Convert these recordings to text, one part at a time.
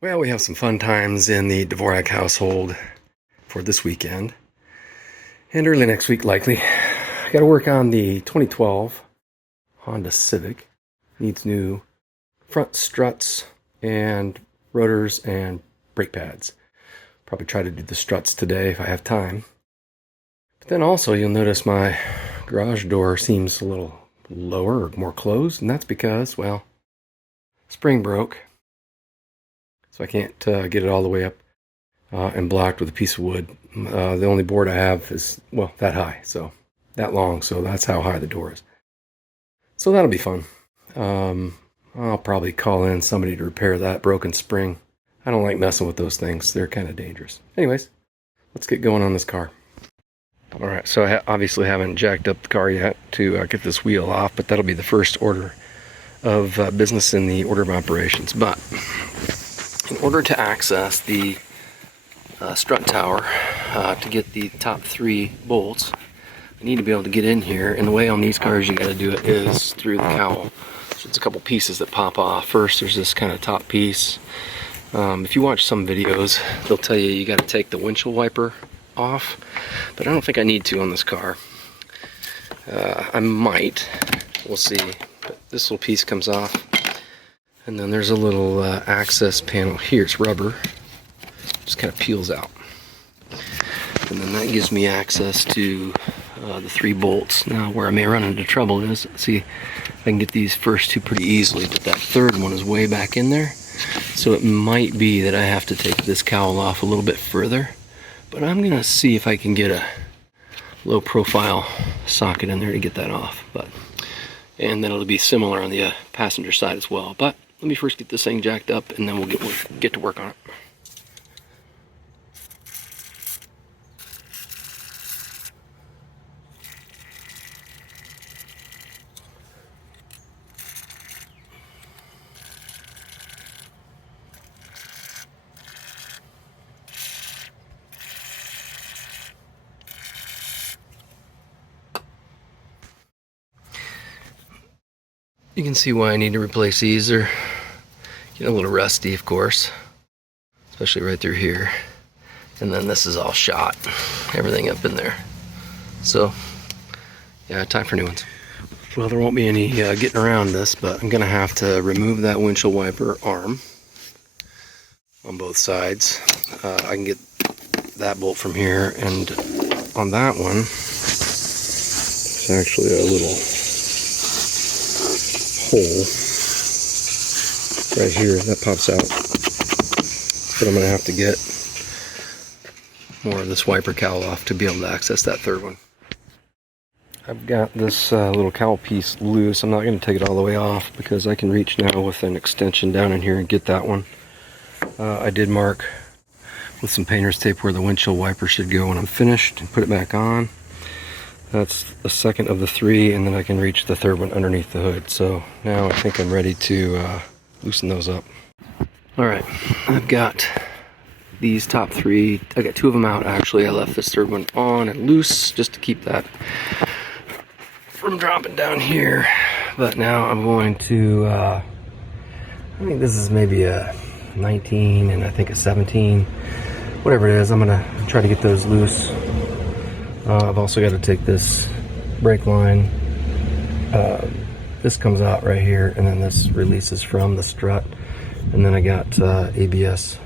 Well, we have some fun times in the Dvorak household for this weekend and early next week, likely. I got to work on the 2012 Honda Civic. Needs new front struts and rotors and brake pads. Probably try to do the struts today if I have time. But then also, you'll notice my garage door seems a little lower or more closed, and that's because, well, spring broke. So I can't get it all the way up and blocked with a piece of wood. The only board I have is, well, that high, so that long, so that's how high the door is. So that'll be fun. I'll probably call in somebody to repair that broken spring. I don't like messing with those things. They're kind of dangerous. Anyways, let's get going on this car. All right, so I obviously haven't jacked up the car yet to get this wheel off, but that'll be the first order of business in the order of operations. But in order to access the strut tower to get the top 3 bolts, I need to be able to get in here, and the way on these cars you got to do it is through the cowl. So it's a couple pieces that pop off. First, there's this kind of top piece. If you watch some videos, they'll tell you got to take the windshield wiper off, but I don't think I need to on this car. I might, we'll see. But this little piece comes off, and then there's a little access panel here. It's rubber, just kind of peels out, and then that gives me access to the 3 bolts. Now, where I may run into trouble is, let's see, I can get these first 2 pretty easily, but that third one is way back in there, so it might be that I have to take this cowl off a little bit further. But I'm gonna see if I can get a low profile socket in there to get that off. And then it'll be similar on the passenger side as well. But let me first get this thing jacked up, and then we'll get to work on it. You can see why I need to replace these. They're getting a little rusty, of course, especially right through here. And then this is all shot, everything up in there. So, yeah, time for new ones. Well, there won't be any getting around this, but I'm gonna have to remove that windshield wiper arm on both sides. I can get that bolt from here, and on that one, it's actually a little hole right here that pops out, but I'm gonna have to get more of this wiper cowl off to be able to access that third one. I've got this little cowl piece loose. I'm not going to take it all the way off because I can reach now with an extension down in here and get that one. I did mark with some painter's tape where the windshield wiper should go when I'm finished and put it back on. That's the second of the 3, and then I can reach the third one underneath the hood. So now I think I'm ready to loosen those up. Alright, I've got these top 3. I got 2 of them out actually. I left this third one on and loose just to keep that from dropping down here. But now I'm going to, I think this is maybe a 19 and I think a 17. Whatever it is, I'm going to try to get those loose. I've also got to take this brake line. This comes out right here, and then this releases from the strut. And then I got ABS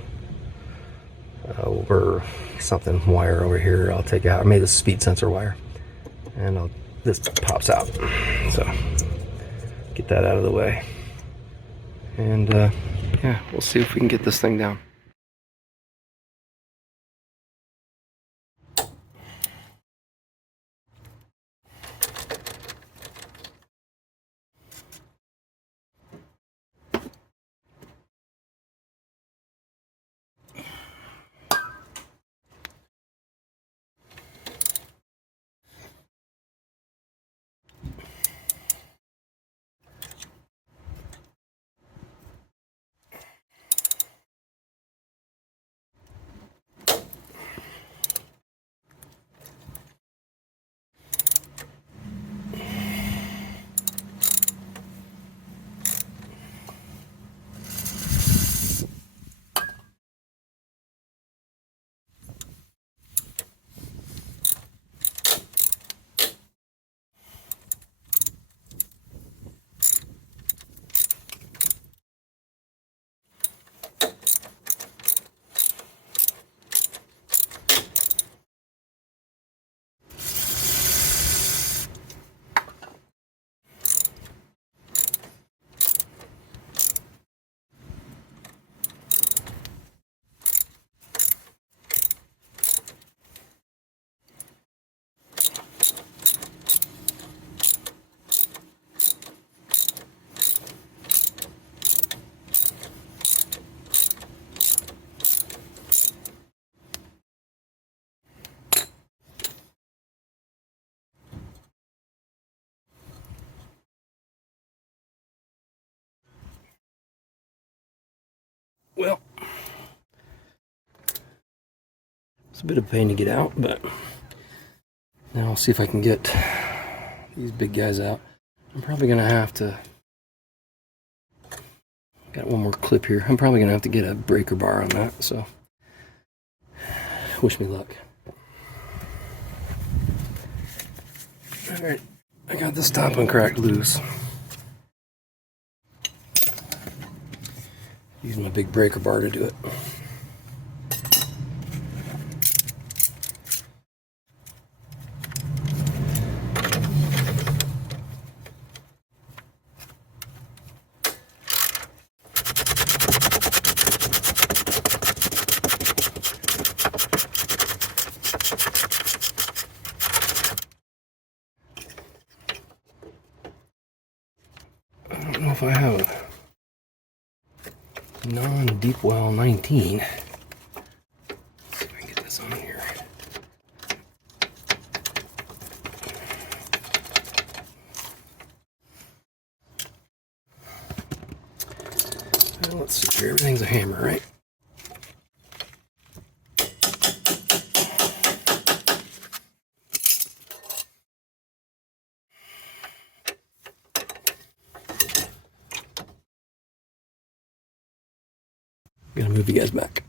or something wire over here I'll take out. I made this speed sensor wire, and this pops out. So get that out of the way. And yeah, we'll see if we can get this thing down. Well, it's a bit of a pain to get out, but now I'll see if I can get these big guys out. I'm probably gonna have to, got one more clip here. I'm probably gonna have to get a breaker bar on that, so wish me luck. Alright, I got the stopping crack loose. Using my big breaker bar to do it. I don't know if I have a non-deep well 19. Let's see if I can get this on here. Well, let's see here. Everything's a hammer, right? I'm gonna move you guys back.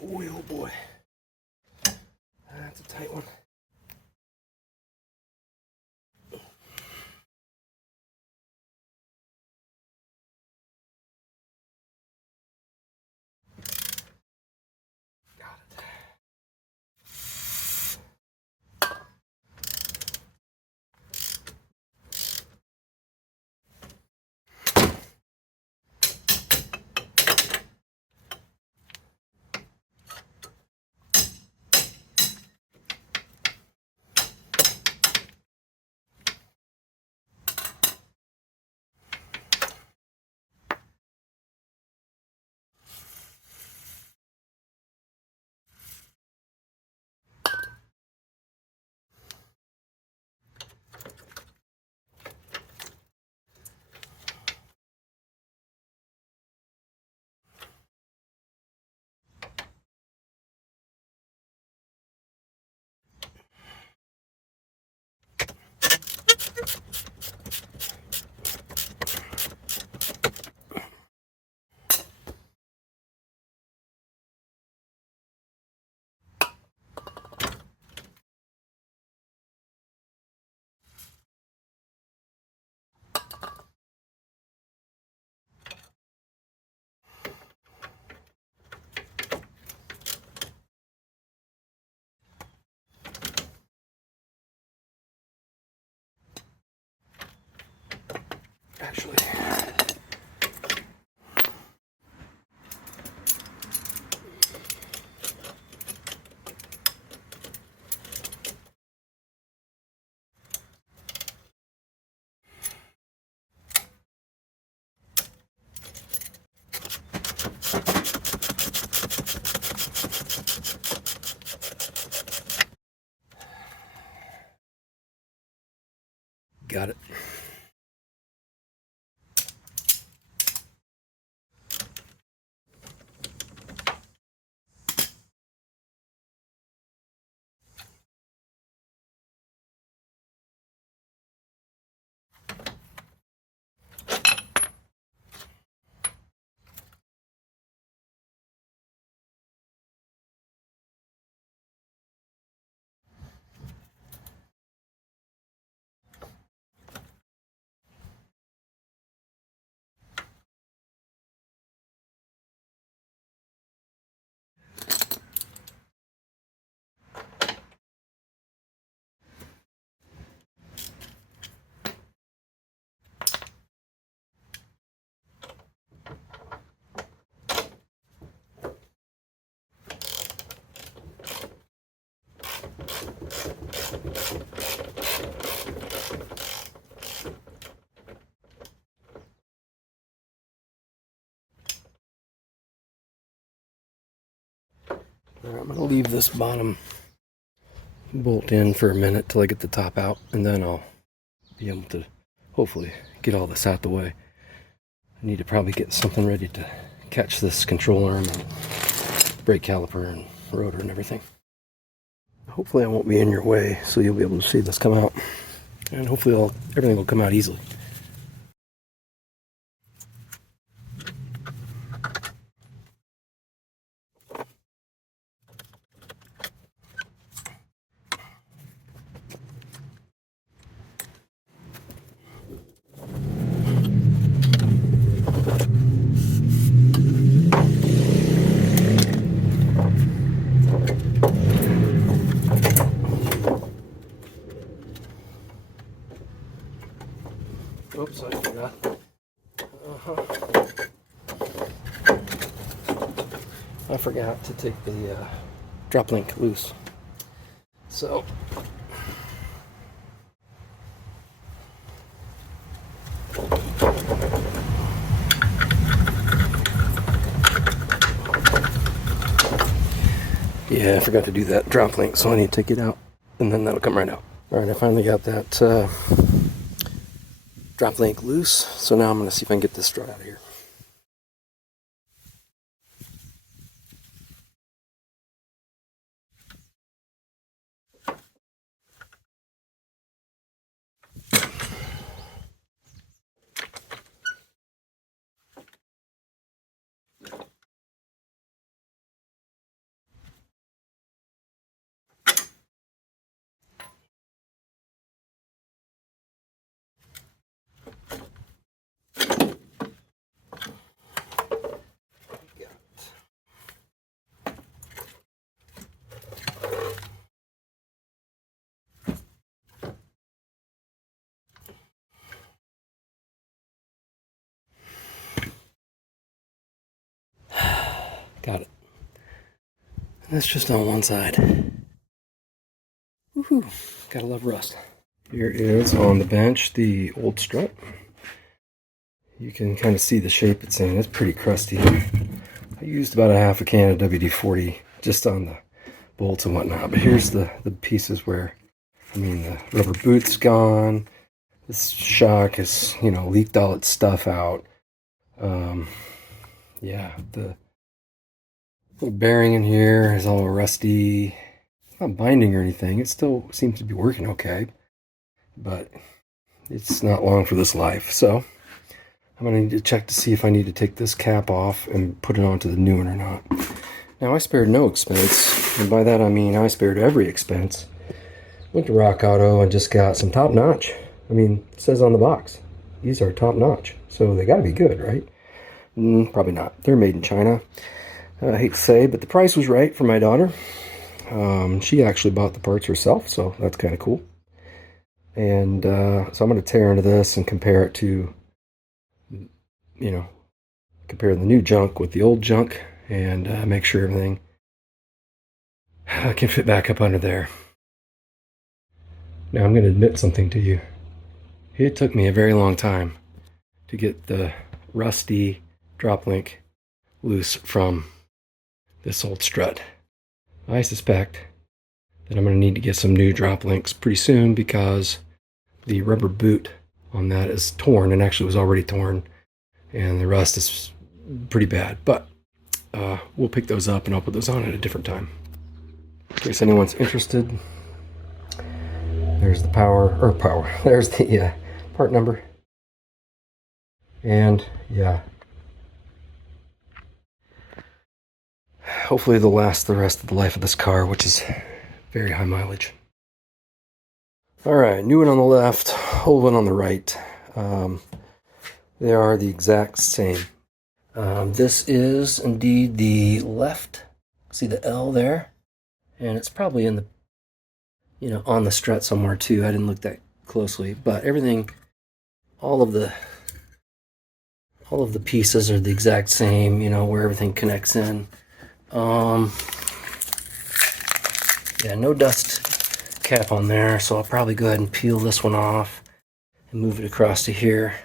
Boy, oh boy. That's a tight one. Got it. Actually, got it. I'm going to leave this bottom bolt in for a minute till I get the top out, and then I'll be able to hopefully get all this out the way. I need to probably get something ready to catch this control arm and brake caliper and rotor and everything. Hopefully I won't be in your way, so you'll be able to see this come out, and hopefully everything will come out easily. Oops, I forgot. I forgot to take the drop link loose. So yeah, I forgot to do that drop link, so I need to take it out, and then that'll come right out. All right, I finally got that drop link loose, so now I'm going to see if I can get this strut out of here. Got it. And that's just on one side. Woohoo! Gotta love rust. Here is on the bench the old strut. You can kind of see the shape it's in. It's pretty crusty. I used about a half a can of WD-40 just on the bolts and whatnot. But here's the pieces where, I mean, the rubber boot's gone. This shock has, leaked all its stuff out. Yeah, the little bearing in here is all rusty. It's not binding or anything. It still seems to be working okay, but it's not long for this life. So I'm going to need to check to see if I need to take this cap off and put it onto the new one or not. Now, I spared no expense, and by that I mean I spared every expense. Went to Rock Auto and just got some top notch. I mean, it says on the box, these are top notch, so they got to be good, right? Probably not. They're made in China. I hate to say, but the price was right for my daughter. She actually bought the parts herself, so that's kind of cool. And so I'm going to tear into this and compare it to, compare the new junk with the old junk, and make sure everything can fit back up under there. Now I'm going to admit something to you. It took me a very long time to get the rusty drop link loose from this old strut. I suspect that I'm going to need to get some new drop links pretty soon because the rubber boot on that is torn, and actually was already torn, and the rust is pretty bad. But we'll pick those up and I'll put those on at a different time. In case anyone's interested, there's the there's the part number. And yeah, hopefully they'll last the rest of the life of this car, which is very high mileage. All right, new one on the left, old one on the right. They are the exact same. This is indeed the left. See the L there? And it's probably in the, on the strut somewhere too. I didn't look that closely, but everything, all of the pieces are the exact same, where everything connects in. Yeah, no dust cap on there, so I'll probably go ahead and peel this one off and move it across to here.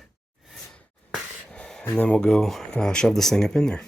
And then we'll go shove this thing up in there.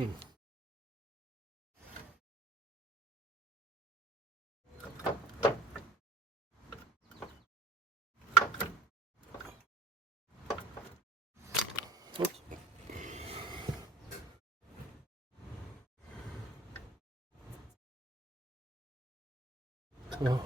Oops. Oh.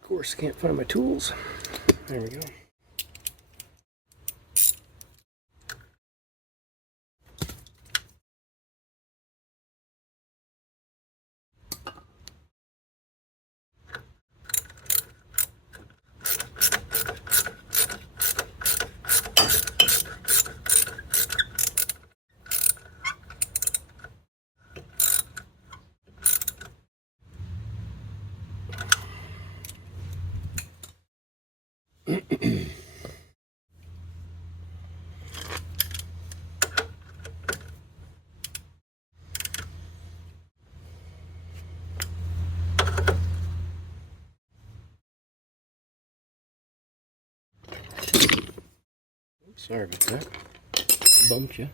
Of course, can't find my tools. There we go. Sorry about that. Bumped you.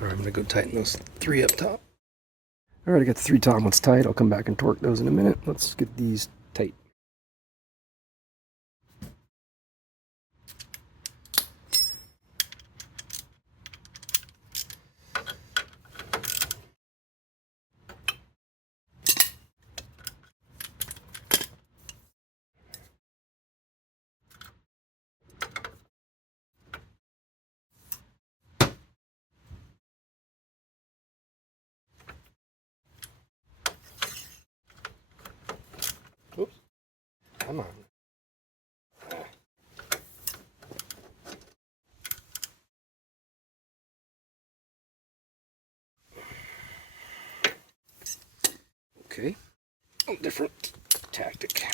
Alright, I'm going to go tighten those 3 up top. Alright, I got the 3 top ones tight. I'll come back and torque those in a minute. Let's get these tight. Oops. Come on. Okay. Different tactic.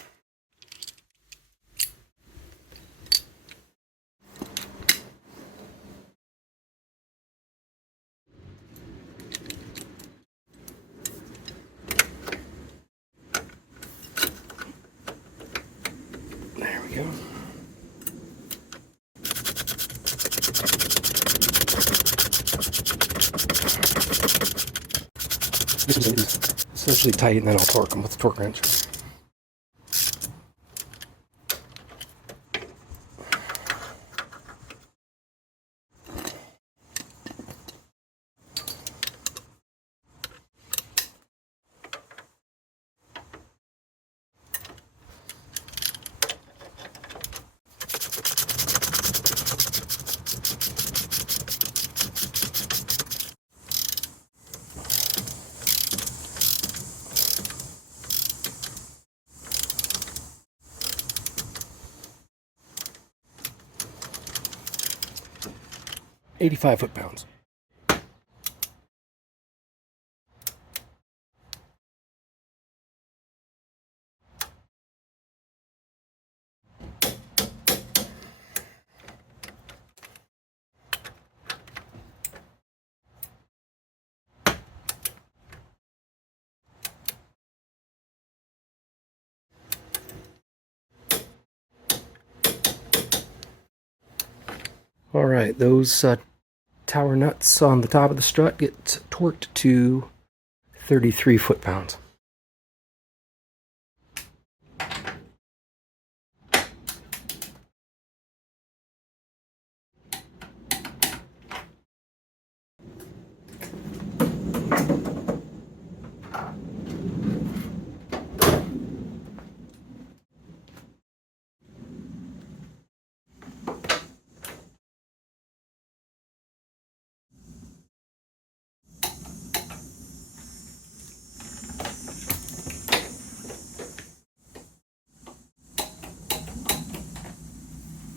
There we go. This is essentially tight, and then I'll torque them with the torque wrench. 85 foot-pounds. All right, those tower nuts on the top of the strut get torqued to 33 foot-pounds.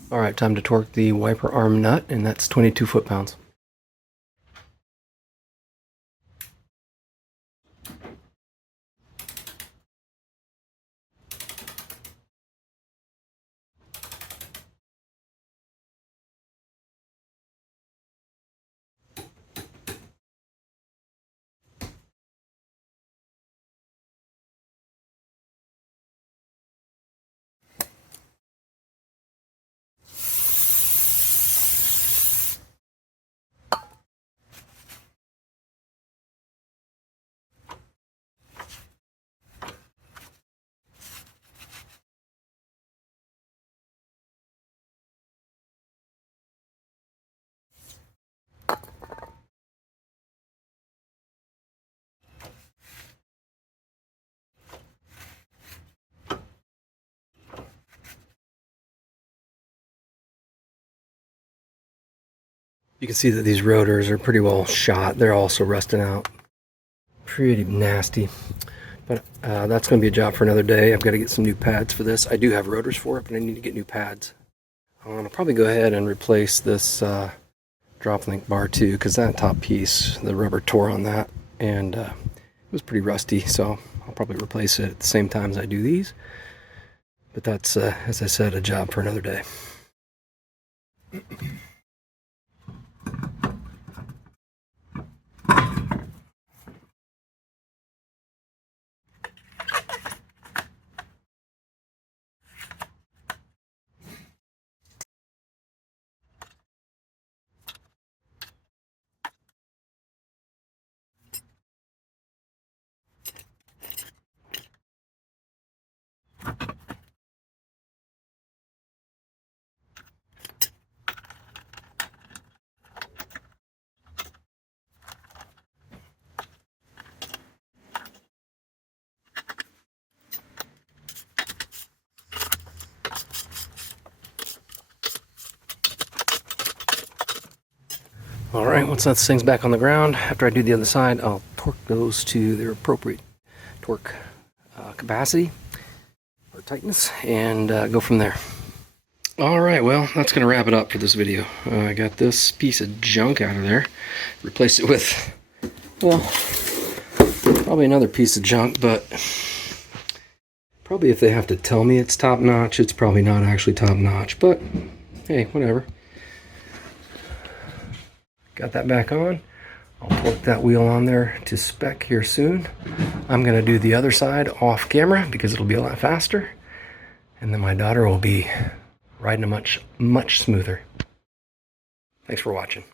All right, time to torque the wiper arm nut, and that's 22 foot-pounds. You can see that these rotors are pretty well shot. They're also rusting out. Pretty nasty. But that's going to be a job for another day. I've got to get some new pads for this. I do have rotors for it, but I need to get new pads. I'll probably go ahead and replace this drop link bar too, because that top piece, the rubber tore on that, and it was pretty rusty, so I'll probably replace it at the same time as I do these. But that's, as I said, a job for another day. All right, once that thing's back on the ground, after I do the other side, I'll torque those to their appropriate torque capacity or tightness, and go from there. All right, well, that's going to wrap it up for this video. I got this piece of junk out of there, replaced it with, well, probably another piece of junk, but probably if they have to tell me it's top notch, it's probably not actually top notch, but hey, whatever. Got that back on. I'll torque that wheel on there to spec here soon. I'm going to do the other side off camera because it'll be a lot faster. And then my daughter will be riding a much smoother. Thanks for watching.